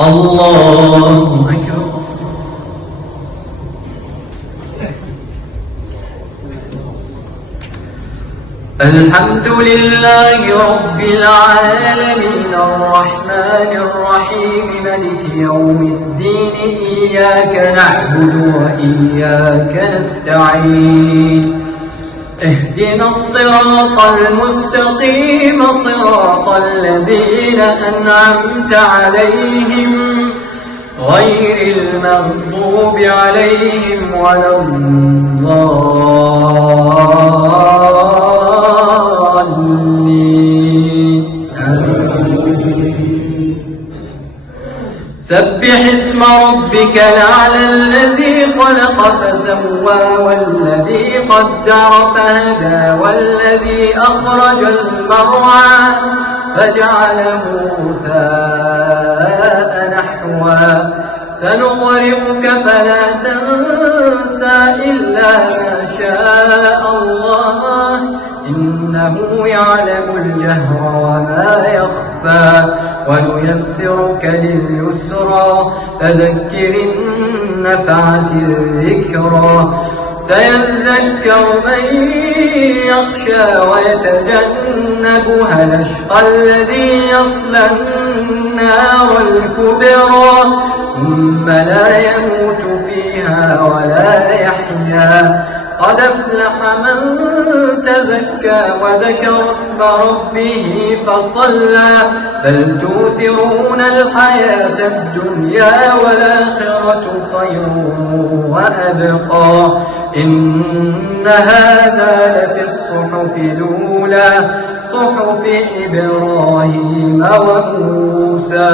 الله أكبر. الحمد لله رب العالمين الرحمن الرحيم مالك يوم الدين إياك نعبد وإياك نستعين اهدنا الصراط المستقيم صراط الذين أنعمت عليهم غير المغضوب عليهم ولا الضالين. سبح اسم ربك الأعلى الذي خلق فسوى والذي قدر فهدى والذي أخرج المرعى فجعله غثاء نحوا سنقرئك فلا تنسى إلا ما شاء الله إنه يعلم الجهر وما يخفى ونيسرك لليسرى فذكر النفعة الذكرى سيذكر من يخشى ويتجنبها الأشقى الذي يصلى النار الكبرى ثم لا يموت فيها ولا يحيا قد أفلح من تزكى وذكر اسم ربه فصلى بل تؤثرون الحياة الدنيا والآخرة خير وأبقى إن هذا لفي الصحف الأولى صحف إبراهيم وموسى.